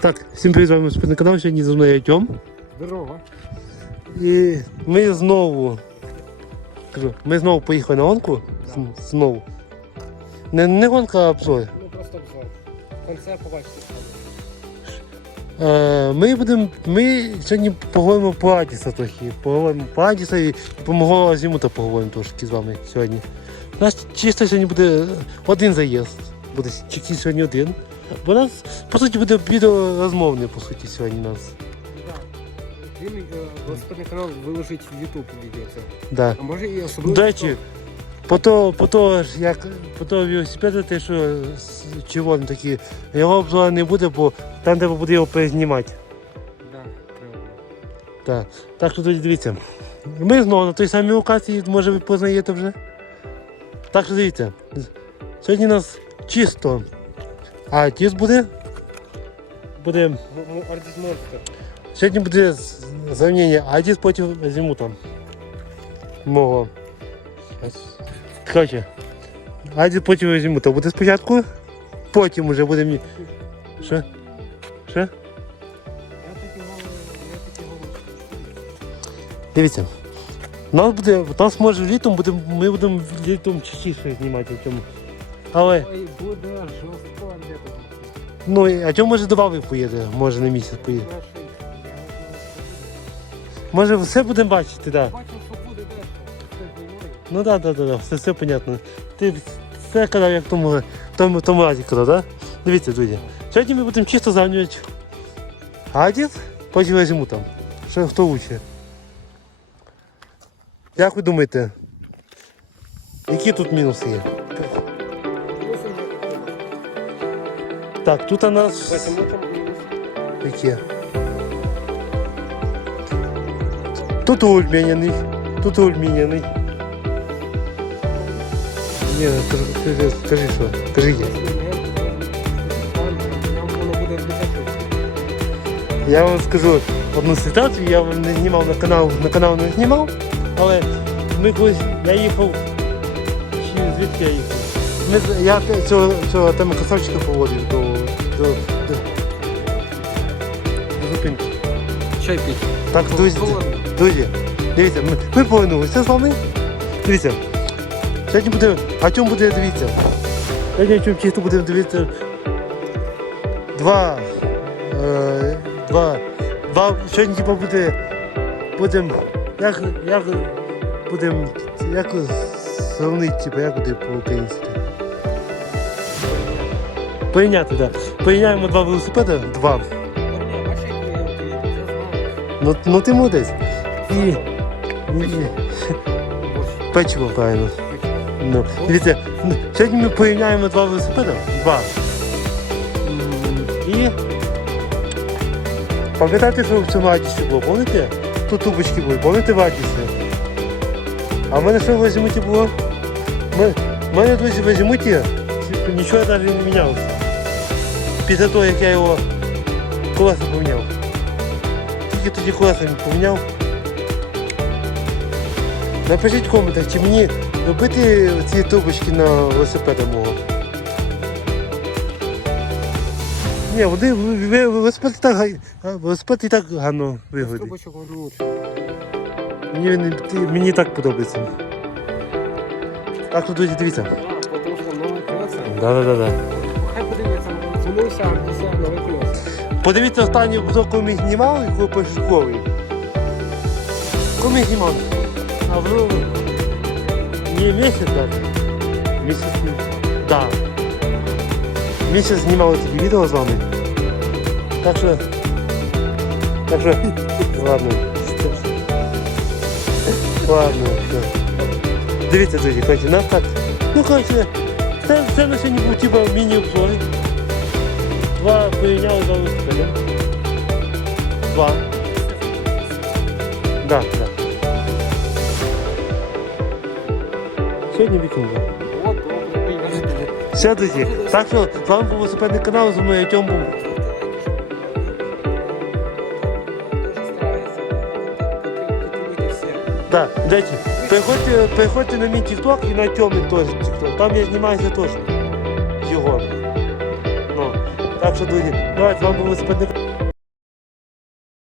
Так, всім привіт, з вами спільний канал. Сьогодні зі мною Артем. Здорово. І ми знову. Кажу, ми знову поїхали на гонку. З- Знову. Не, не гонка, а обзор. Ну просто обзор. В конце побачите. Е, ми будемо. Ми сьогодні поговоримо про Адіса трохи. Поговоримо про Адіса і помогло Азімута поговоримо трошки з вами сьогодні. У нас чисто сьогодні буде один заїзд. Буде тільки сьогодні один. Бо у нас, по суті, буде відео розмовне, по суті, сьогодні у нас. Він е, канал виложить в YouTube відео це. Да. А може і особливо. До речі, по то, по то, ж, як по то велосипеду, те, що з- червоні такі, його обзору не буде, бо там треба буде його перезнімати. Да, правильно. Так, так що тоді дивіться. Ми знову на той самій локації, може ви познаєте вже. Так що дивіться. Сьогодні у нас чисто. А тіс буде? Буде. Ардіс Монстер. Сьогодні буде з- зрівняння Адіс проти Азімута. Мого. Коротше, Адіс проти Азімута буде спочатку, потім уже буде мені. Що? Що? Дивіться. У нас буде, у нас може літом буде, ми будемо літом частіше знімати в цьому. Але, Ой, буде жорстко там. ну, а чому може до Вави поїде, може на місяць поїде. Може все будемо бачити, так. Да. Бачив, що буде далі. Це зимою. Ну так, так, так, все, все понятно. Ти все казав, як в тому, в тому, в тому разі казав, так? Дивіться, друзі. Сьогодні ми будемо чисто замінювати Адіс, потім візьму там. Що хто лучше? Як ви думаєте? Які тут мінуси є? Так, тут у нас. Восьмутом мінус. Які? Тут руль міняний, тут руль міняний. Ні, кажи, кажи, кажи що, кажи я. Я вам скажу одну ситуацію, я вам не знімав на канал, на канал не знімав, але ми колись, я їхав, чи звідки я їхав? Ми, з- я те- цього, цього тему красавчика поводив до, до, до, Чай пить. Так, друзі, друзі, дивіться, ми, ми повернулися з вами. Дивіться, сьогодні буде, а чому буде, дивіться. Сьогодні чому чисто будемо дивитися два, е, два, два, сьогодні типу буде, будемо, як, як, будемо, як сравнити, типу, як буде по-українськи. Порівняти, так. Да. Порівняємо два велосипеди, два. Ну, ну ти молодець. І, і печиво правильно. Ну, дивіться, ну, сьогодні ми порівняємо два велосипеди. Два. І пам'ятаєте, що в цьому Адісі було? Пам'ятаєте? Тут тубочки були, пам'ятаєте в? А в мене що в Азімуті було? Ми- В мене, друзі, в Азімуті нічого навіть не мінялося. Після того, як я його колеса поміняв. Тільки тоді колеса він поміняв. Напишіть в коментах, чи мені робити ці трубочки на велосипеда мого. Ні, вони велосипед і так, велосипед і так гарно. Трубочок. Мені, мені так подобається. Так, що, друзі, дивіться. А, потому що нові колеса. Да-да-да. Хай подивиться, зумився Ардіса нові колеса. Подивіться останній обзор, коли ми знімали, коли пошуковий. Коли ми. А вже не місяць даже. Місяць. Да. Місяць знімали тоді відео з вами. Так що. Так що. Ладно. Ладно, все. Дивіться, друзі, коротше, нас так. Ну, коротше, це, це на сьогодні був типа міні-обзор. Два порівняли два велосипеди. Два. Да, да. Сьогодні вікінг. От. Все, друзі. Так що з вами був велосипедний канал, зі мною був. Да, до речі, переходьте, переходьте на мій TikTok і на Тьомін теж TikTok. Там я знімаюся теж. Його. Ну. Так вам друзі, давайте